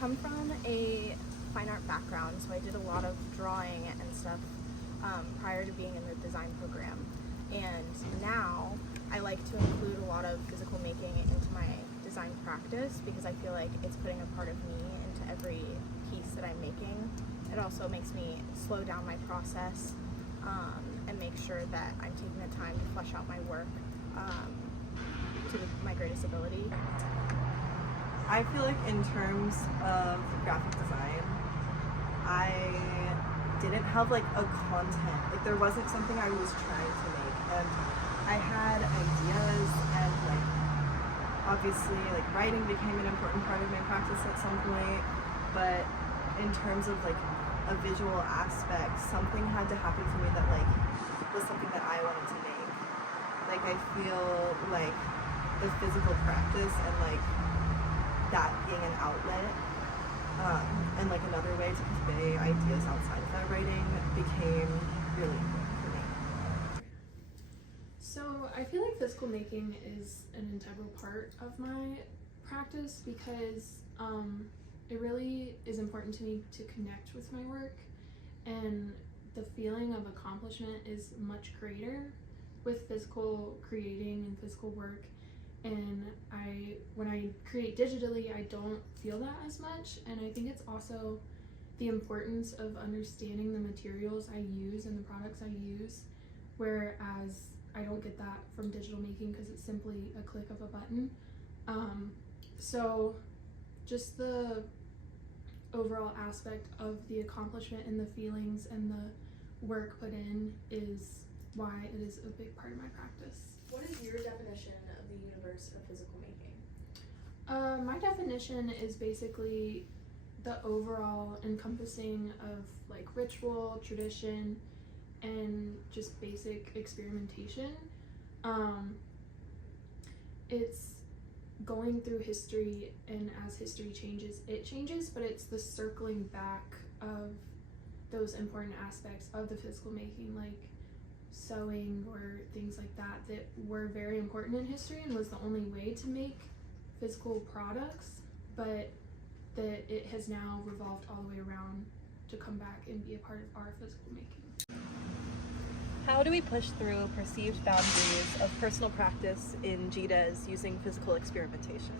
come from a fine art background, so I did a lot of drawing and stuff prior to being in the design program. And now I like to include a lot of physical making into my design practice because I feel like it's putting a part of me into every piece that I'm making. It also makes me slow down my process and make sure that I'm taking the time to flesh out my work to my greatest ability. I feel like in terms of graphic design, I didn't have like a content, like there wasn't something I was trying to make, and I had ideas, and like obviously like writing became an important part of my practice at some point, but in terms of like a visual aspect, something had to happen for me that like was something that I wanted to make. Like I feel like the physical practice and like that being an outlet and like another way to convey ideas outside of that writing became really important for me. So I feel like physical making is an integral part of my practice because it really is important to me to connect with my work, and the feeling of accomplishment is much greater with physical creating and physical work. And when I create digitally, I don't feel that as much, and I think it's also the importance of understanding the materials I use and the products I use, whereas I don't get that from digital making because it's simply a click of a button. So just the overall aspect of the accomplishment and the feelings and the work put in is why it is a big part of my practice. What is your definition of the universe of physical making? My definition is basically the overall encompassing of like ritual, tradition, and just basic experimentation. It's going through history, and as history changes, it changes, but it's the circling back of those important aspects of the physical making, like sewing or things like that, that were very important in history and was the only way to make physical products, but that it has now revolved all the way around to come back and be a part of our physical making. How do we push through perceived boundaries of personal practice in GDES using physical experimentation?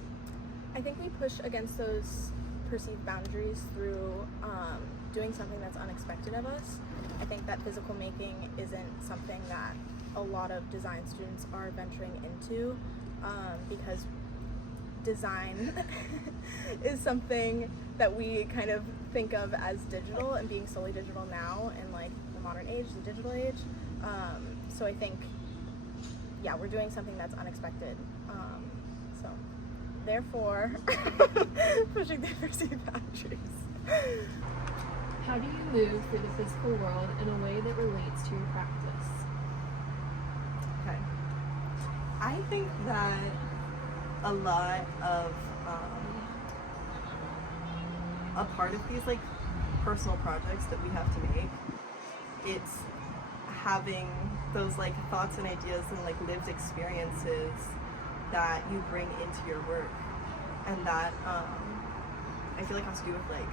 I think we push against those perceived boundaries through doing something that's unexpected of us. I think that physical making isn't something that a lot of design students are venturing into because design is something that we kind of think of as digital and being solely digital now in like the modern age, the digital age. So I think, yeah, we're doing something that's unexpected. So therefore, pushing the perceived boundaries. How do you move through the physical world in a way that relates to your practice? Okay. I think that a lot of a part of these like personal projects that we have to make, it's having those like thoughts and ideas and like lived experiences that you bring into your work, and that I feel like has to do with like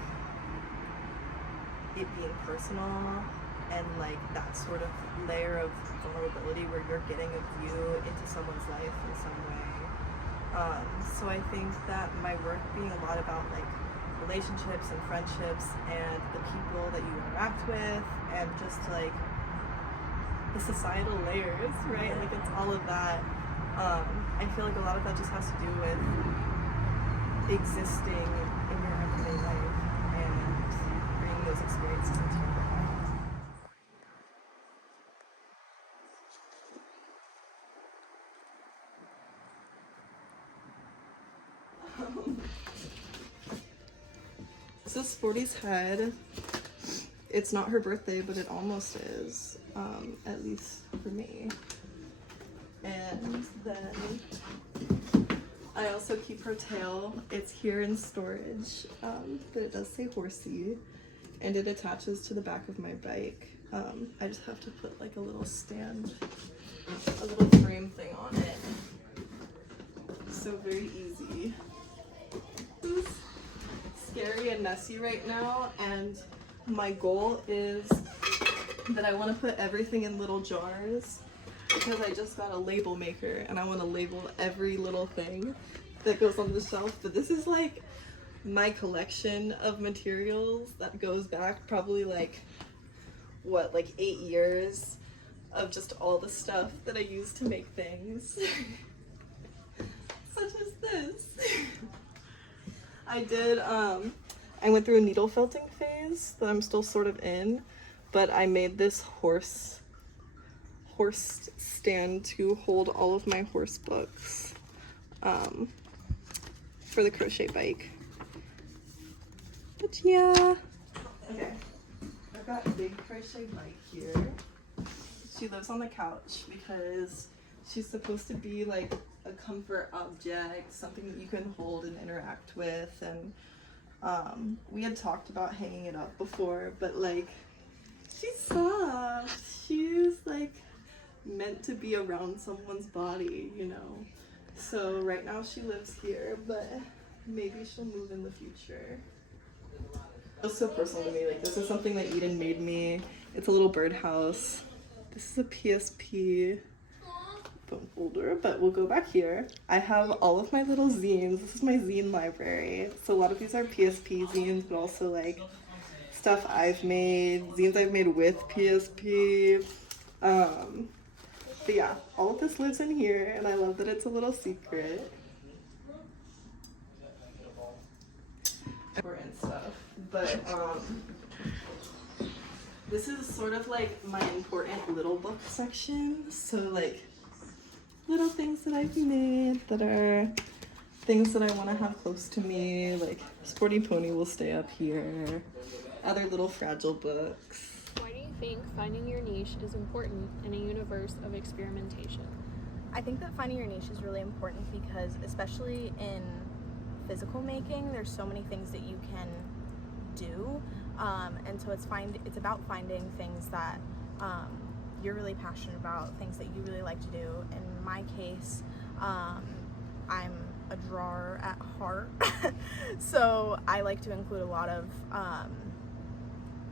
it being personal and like that sort of layer of vulnerability where you're getting a view into someone's life in some way. So I think that my work being a lot about like relationships and friendships and the people that you interact with and just like the societal layers, right? Like it's all of that. I feel like a lot of that just has to do with existing in your everyday life and bringing those experiences into your work. This is Sporty's head. It's not her birthday, but it almost is, at least for me. And then I also keep her tail. It's here in storage, but it does say horsey, and it attaches to the back of my bike. I just have to put like a little stand, a little frame thing on it. So very easy. This is scary and messy right now, and my goal is that I want to put everything in little jars because I just got a label maker and I want to label every little thing that goes on the shelf. But this is like my collection of materials that goes back probably like 8 years of just all the stuff that I use to make things. Such as this. I went through a needle felting phase that I'm still sort of in, but I made this horse stand to hold all of my horse books for the crochet bike. But yeah. Okay, I've got a big crochet bike here. She lives on the couch because she's supposed to be like a comfort object, something that you can hold and interact with, and we had talked about hanging it up before, but like she's soft. She's like meant to be around someone's body, you know. So right now she lives here, but maybe she'll move in the future. It's so personal to me. Like, this is something that Eden made me. It's a little birdhouse. This is a PSP phone folder, but we'll go back here. I have all of my little zines. This is my zine library. So a lot of these are PSP zines, but also like stuff I've made, zines I've made with PSP. But yeah, all of this lives in here, and I love that it's a little secret. And stuff, but this is sort of like my important little book section. So like little things that I've made that are things that I want to have close to me, like Sporty Pony will stay up here, other little fragile books. Why do you think finding your niche is important in a universe of experimentation? I think that finding your niche is really important because, especially in physical making, there's so many things that you can do, and so it's about finding things that you're really passionate about, things that you really like to do. In my case, I'm a drawer at heart, so I like to include a lot of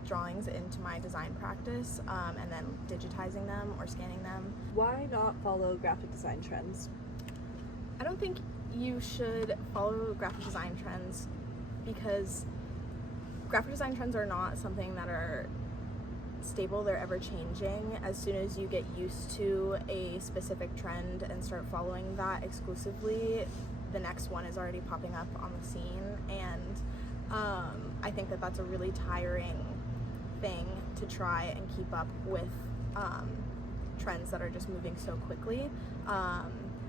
drawings into my design practice, and then digitizing them or scanning them. Why not follow graphic design trends? I don't think you should follow graphic design trends because graphic design trends are not something that are stable. They're ever changing. As soon as you get used to a specific trend and start following that exclusively, the next one is already popping up on the scene, and I think that that's a really tiring thing to try and keep up with trends that are just moving so quickly.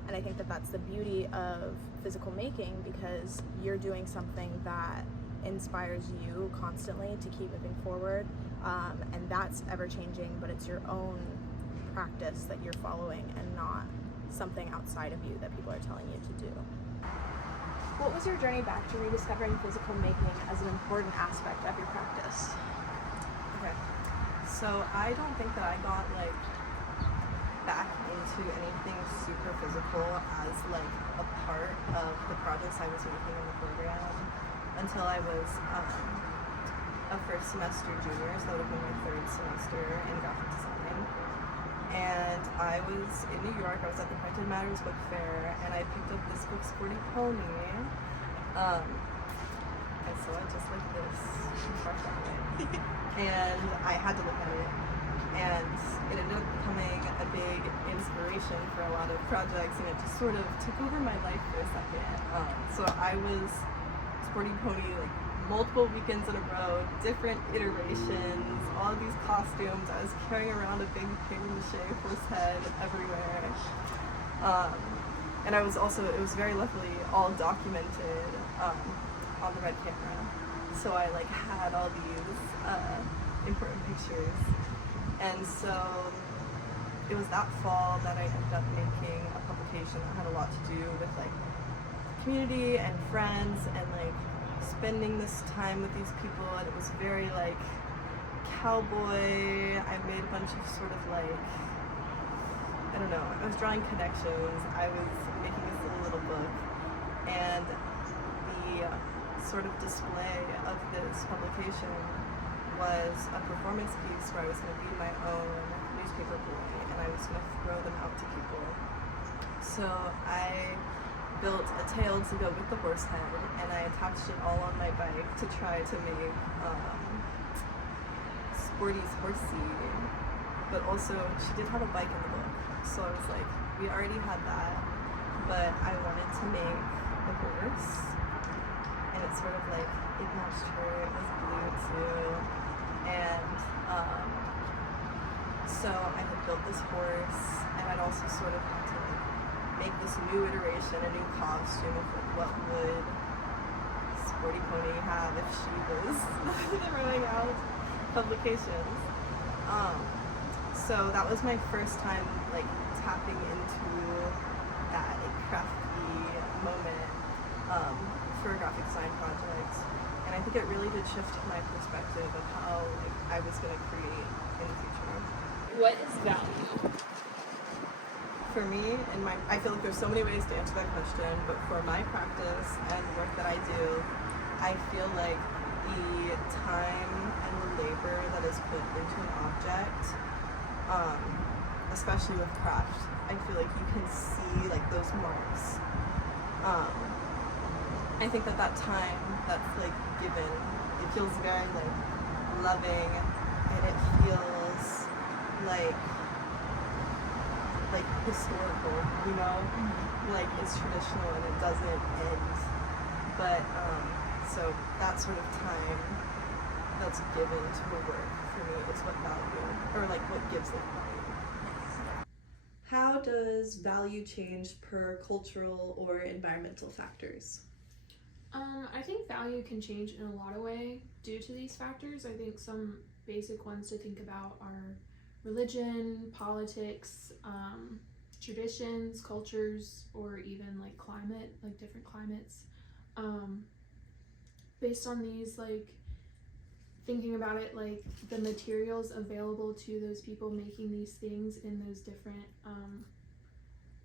And I think that that's the beauty of physical making, because you're doing something that inspires you constantly to keep moving forward, and that's ever changing, but it's your own practice that you're following and not something outside of you that people are telling you to do. What was your journey back to rediscovering physical making as an important aspect of your practice? Okay, so I don't think that I got like back into anything super physical as like a part of the projects I was making in the program until I was a first semester junior, so that would have been my third semester in graphic design. And I was in New York. I was at the Printed Matters book fair, and I picked up this book, Sporty Pony. I saw it just like this, far from it. And I had to look at it, and it ended up becoming a big inspiration for a lot of projects, and it just sort of took over my life for a second. So I was Sporty Pony like multiple weekends in a row, different iterations, all of these costumes. I was carrying around a big papier-mâché horse head everywhere. And I was also, it was very luckily all documented on the Red camera. So I like had all these important pictures. And so it was that fall that I ended up making a publication that had a lot to do with like community and friends and like spending this time with these people, and it was very like cowboy. I made a bunch of sort of like, I don't know, I was drawing connections, I was making this little book, and the sort of display of this publication was a performance piece where I was going to be my own newspaper boy and I was going to throw them out to people. So I built a tail to go with the horse head and I attached it all on my bike to try to make Sporty's horsey. But also, she did have a bike in the book, so I was like, we already had that, but I wanted to make a horse, and it's sort of like, it matched her, it was blue too, and so I had built this horse, and I'd also sort of had to like make this new iteration, a new costume of like, what would Sporty Pony have if she was throwing out publications. So that was my first time like tapping into that like, crafty moment for a graphic design project, and I think it really did shift my perspective of how like, I was going to create in the future. What is value? For me, I feel like there's so many ways to answer that question, but for my practice and work that I do, I feel like the time and the labor that is put into an object, especially with craft, I feel like you can see like those marks. I think that time that's like given, it feels very like loving, and it feels like historical, you know, like it's traditional and it doesn't end. But so that sort of time that's given to a work for me is what value, or like what gives it value. How does value change per cultural or environmental factors? I think value can change in a lot of ways due to these factors. I think some basic ones to think about are religion, politics, traditions, cultures, or even like climate, like different climates. Based on these, like thinking about it, like the materials available to those people making these things in those different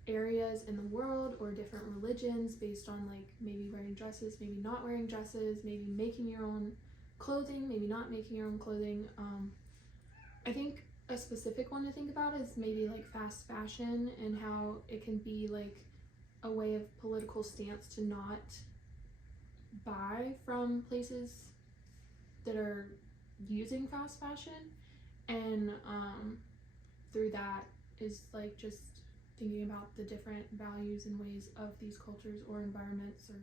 areas in the world, or different religions, based on like maybe wearing dresses, maybe not wearing dresses, maybe making your own clothing, maybe not making your own clothing. I think a specific one to think about is maybe like fast fashion, and how it can be like a way of political stance to not buy from places that are using fast fashion, and through that is like just thinking about the different values and ways of these cultures or environments. Or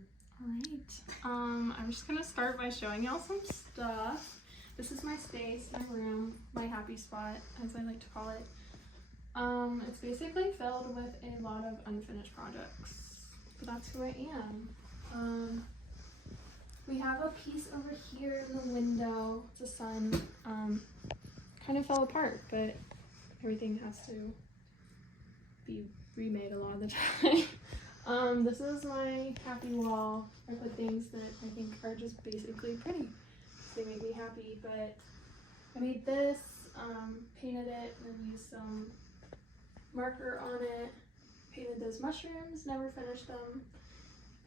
alright, I'm just gonna start by showing y'all some stuff. This is my space, my room, my happy spot, as I like to call it. It's basically filled with a lot of unfinished projects, but that's who I am. We have a piece over here in the window. It's a sun. Kind of fell apart, but everything has to be remade a lot of the time. This is my happy wall. I put things that I think are just basically pretty. They make me happy, but I made this, painted it, and then used some marker on it. Painted those mushrooms, never finished them.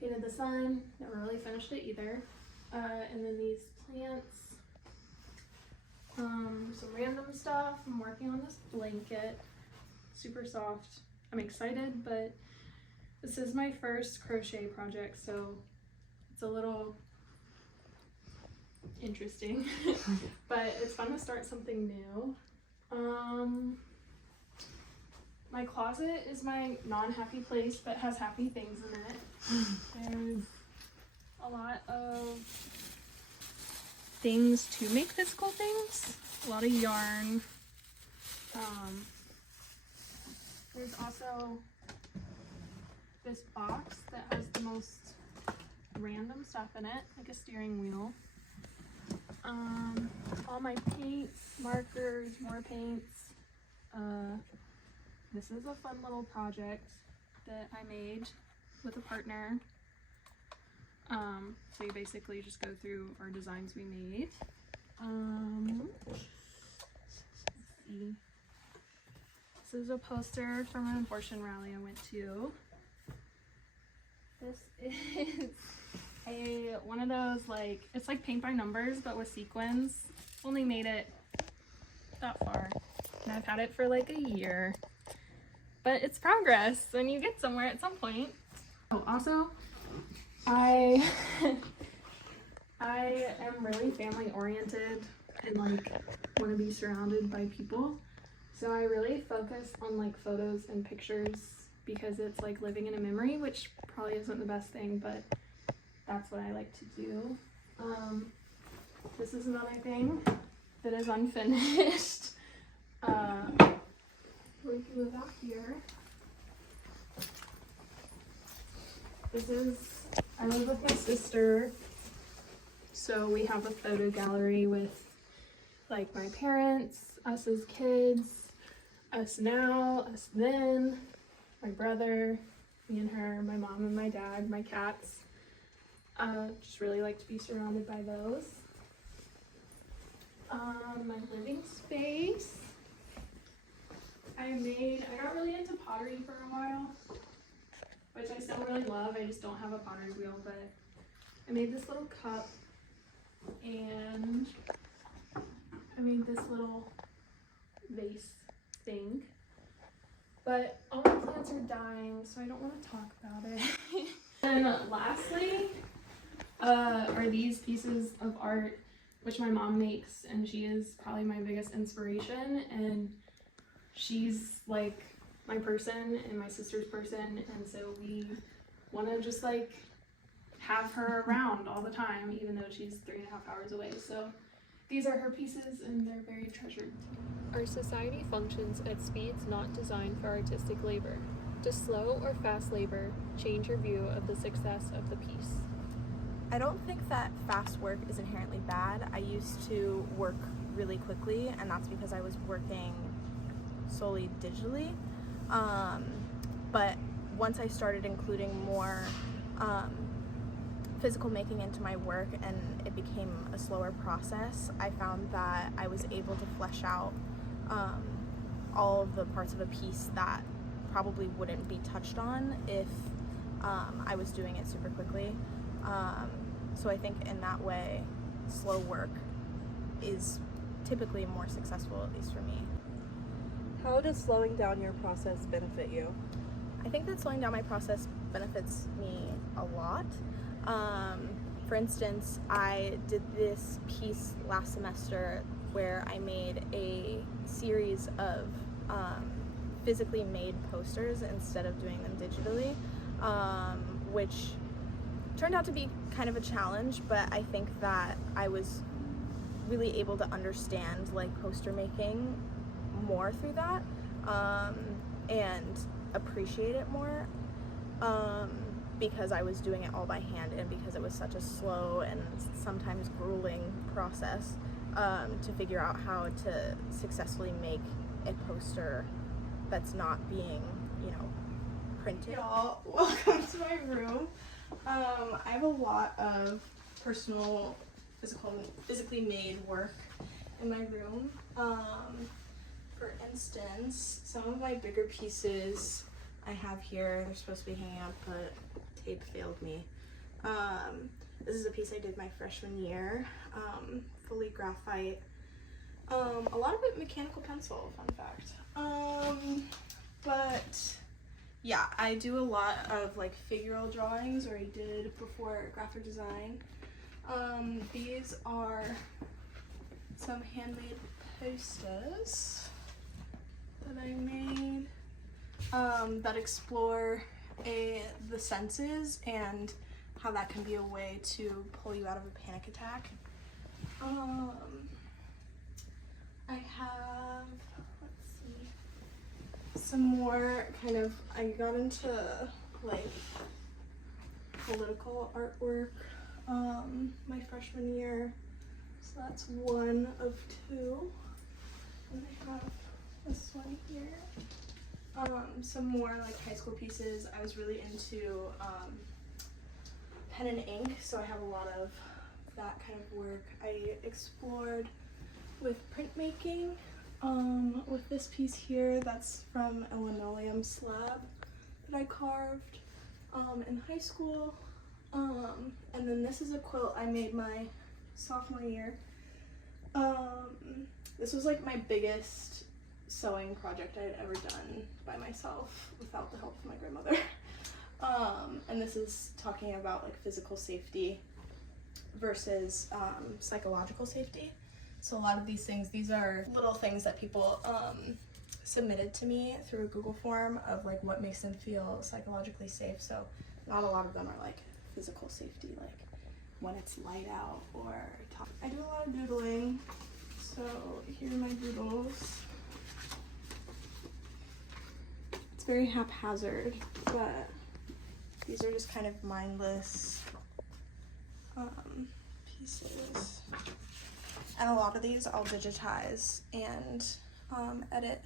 Painted the sun, never really finished it either. And then these plants, some random stuff. I'm working on this blanket, super soft. I'm excited, but this is my first crochet project, so it's a little interesting, but it's fun to start something new. My closet is my non-happy place, but has happy things in it. There's a lot of things to make physical things, a lot of yarn. There's also this box that has the most random stuff in it, like a steering wheel. All my paints, markers, more paints. This is a fun little project that I made with a partner. So you basically just go through our designs we made. Let's see. This is a poster from an abortion rally I went to. This is one of those, like, it's like paint by numbers but with sequins. Only made it that far, and I've had it for like a year, but it's progress and you get somewhere at some point. Oh, also I I am really family oriented and like want to be surrounded by people, so I really focus on like photos and pictures because it's like living in a memory, which probably isn't the best thing, but that's what I like to do. This is another thing that is unfinished. We can move out here. I live with my sister, so we have a photo gallery with like my parents, us as kids, us now, us then, my brother, me and her, my mom and my dad, my cats. Just really like to be surrounded by those. My living space. I got really into pottery for a while, which I still really love. I just don't have a potter's wheel, but I made this little cup and I made this little vase thing. But all my plants are dying, so I don't want to talk about it. And lastly, are these pieces of art which my mom makes, and she is probably my biggest inspiration, and she's like my person and my sister's person, and so we want to just like have her around all the time, even though she's 3.5 hours away. So these are her pieces and they're very treasured. Our society functions at speeds not designed for artistic labor. Does slow or fast labor change your view of the success of the piece? I don't think that fast work is inherently bad. I used to work really quickly, and that's because I was working solely digitally. But once I started including more physical making into my work and it became a slower process, I found that I was able to flesh out all of the parts of a piece that probably wouldn't be touched on if I was doing it super quickly. So I think in that way, slow work is typically more successful, at least for me. How does slowing down your process benefit you? I think that slowing down my process benefits me a lot. For instance, I did this piece last semester where I made a series of physically made posters instead of doing them digitally, which turned out to be kind of a challenge, but I think that I was really able to understand like poster making more through that, and appreciate it more, because I was doing it all by hand and because it was such a slow and sometimes grueling process to figure out how to successfully make a poster that's not being, printed. Y'all, welcome to my room. I have a lot of personal, physically made work in my room. For instance, some of my bigger pieces I have here, they're supposed to be hanging up, but tape failed me. This is a piece I did my freshman year, fully graphite. A lot of it mechanical pencil, fun fact. But yeah, I do a lot of like figural drawings, or I did before graphic design. These are some handmade posters that I made that explore the senses and how that can be a way to pull you out of a panic attack. I have, let's see, some more kind of, I got into like political artwork my freshman year, so that's one of two. And I have this one here. Some more like high school pieces. I was really into pen and ink, so I have a lot of that kind of work. I explored with printmaking with this piece here that's from a linoleum slab that I carved in high school. And then this is a quilt I made my sophomore year. This was like my biggest sewing project I had ever done by myself without the help of my grandmother. And this is talking about like physical safety versus psychological safety. So a lot of these things, these are little things that people submitted to me through a Google form of like what makes them feel psychologically safe. So not a lot of them are like physical safety, like when it's light out or I do a lot of doodling. So here are my doodles. It's very haphazard, but these are just kind of mindless pieces. And a lot of these I'll digitize and edit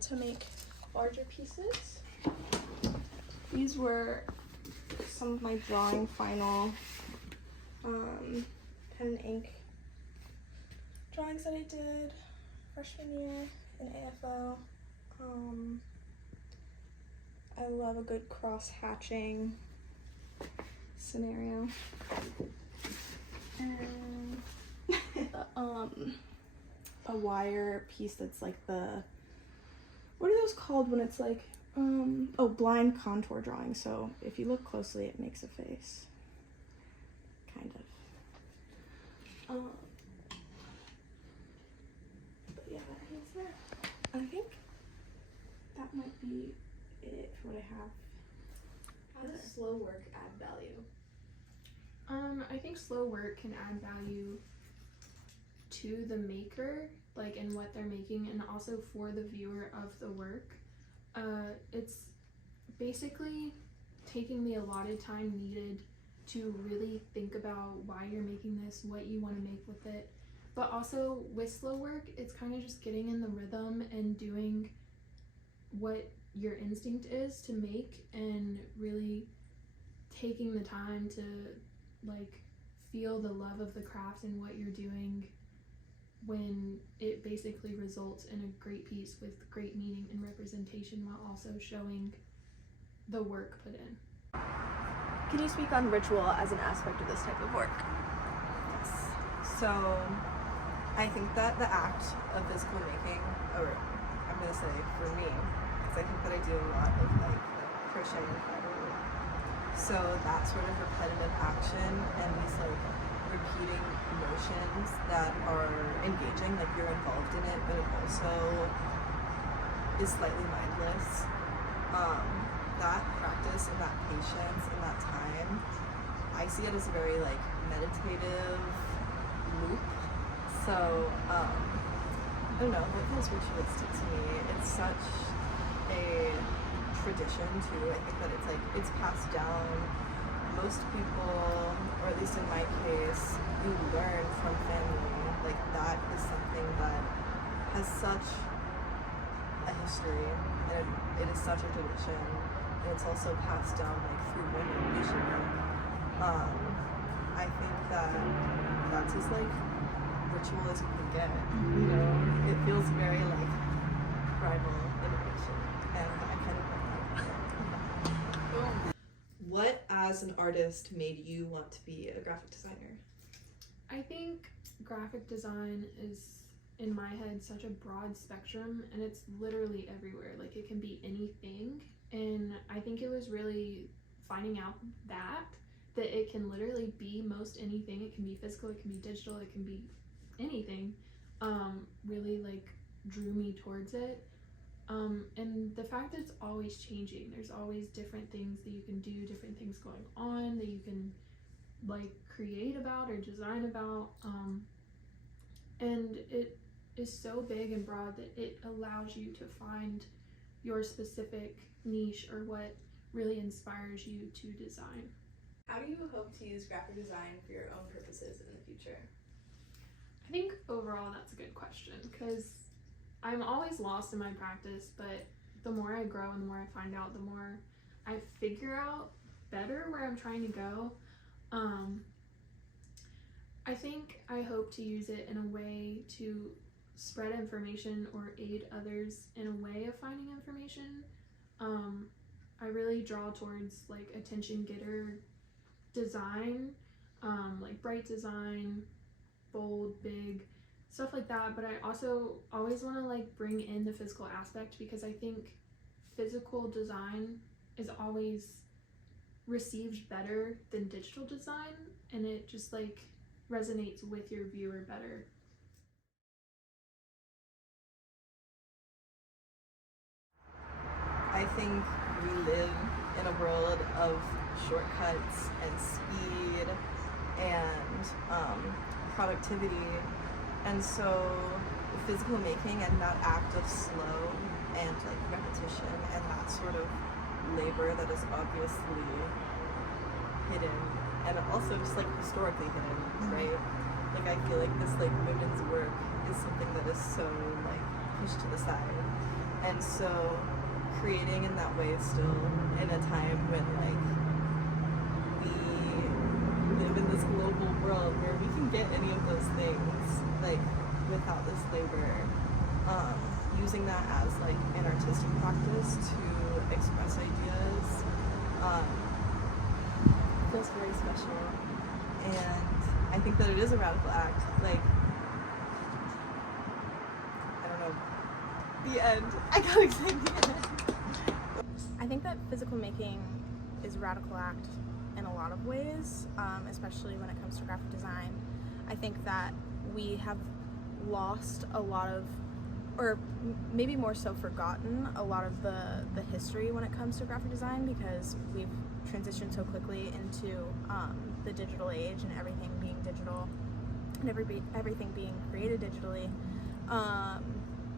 to make larger pieces. These were some of my drawing final pen and ink drawings that I did freshman year in AFO. I love a good cross hatching scenario. And a wire piece that's like what are those called when it's like blind contour drawing. So if you look closely it makes a face, kind of. But yeah, that's it. I think that might be it for what I have. How does slow work add value? I think slow work can add value to the maker, like in what they're making, and also for the viewer of the work. It's basically taking the allotted time needed to really think about why you're making this, what you want to make with it. But also with slow work, it's kind of just getting in the rhythm and doing what your instinct is to make, and really taking the time to like feel the love of the craft and what you're doing, when it basically results in a great piece with great meaning and representation while also showing the work put in. Can you speak on ritual as an aspect of this type of work? Yes. So I think that the act of physical making, or I'm gonna say for me, because I think that I do a lot of like crochet and fiber work. So that sort of repetitive action and these like repeating motions that are engaging, like you're involved in it, but it also is slightly mindless. That practice and that patience and that time, I see it as a very like meditative loop. So I don't know, what feels ritualistic to me? It's such a tradition too. I think that it's passed down. Most people, or at least in my case, you learn from family. Like that is something that has such a history, and it is such a tradition, and it's also passed down like through women usually. I think that that's as like ritual as you can get. You know, it feels very like primal innovation, and I kind of like that. What, as an artist, made you want to be a graphic designer? I think graphic design is, in my head, such a broad spectrum, and it's literally everywhere. Like it can be anything, and I think it was really finding out that it can literally be most anything. It can be physical, it can be digital, it can be anything. Really like drew me towards it. And the fact that it's always changing, there's always different things that you can do, different things going on that you can like create about or design about. And it is so big and broad that it allows you to find your specific niche or what really inspires you to design. How do you hope to use graphic design for your own purposes in the future? I think overall that's a good question, because I'm always lost in my practice, but the more I grow and the more I find out, the more I figure out better where I'm trying to go. I think I hope to use it in a way to spread information or aid others in a way of finding information. I really draw towards like attention getter design, like bright design, bold, big, stuff like that. But I also always want to like bring in the physical aspect, because I think physical design is always received better than digital design, and it just like resonates with your viewer better. I think we live in a world of shortcuts and speed and productivity, and so physical making and that act of slow and like repetition and that sort of labor that is obviously hidden and also just like historically hidden, right? Like I feel like this like women's work is something that is so like pushed to the side, and so creating in that way still in a time when like we live in this global world where we can get any of those things like without this labor, using that as like an artistic practice to express ideas feels very special, and I think that it is a radical act. Like, I don't know, the end. I gotta say the end. I think that physical making is a radical act in a lot of ways, especially when it comes to graphic design. I think that we have lost a lot of, or maybe more so forgotten, a lot of the history when it comes to graphic design, because we've transitioned so quickly into the digital age and everything being digital and everything being created digitally,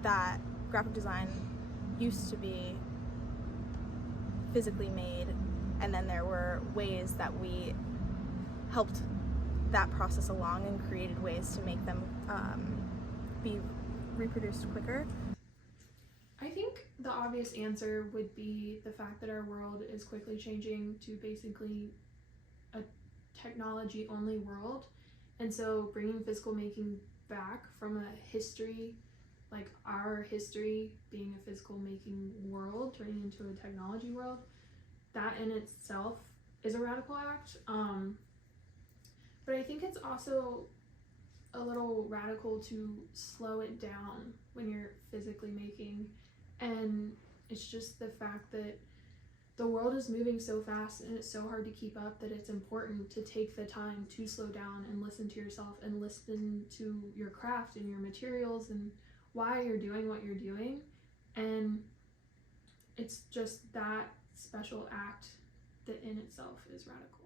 that graphic design used to be physically made, and then there were ways that we helped that process along and created ways to make them be reproduced quicker. I think the obvious answer would be the fact that our world is quickly changing to basically a technology only world, and so bringing physical making back from a history, like our history being a physical making world turning into a technology world, that in itself is a radical act. But I think it's also a little radical to slow it down when you're physically making, and it's just the fact that the world is moving so fast and it's so hard to keep up that it's important to take the time to slow down and listen to yourself and listen to your craft and your materials and why you're doing what you're doing. And it's just that special act that in itself is radical.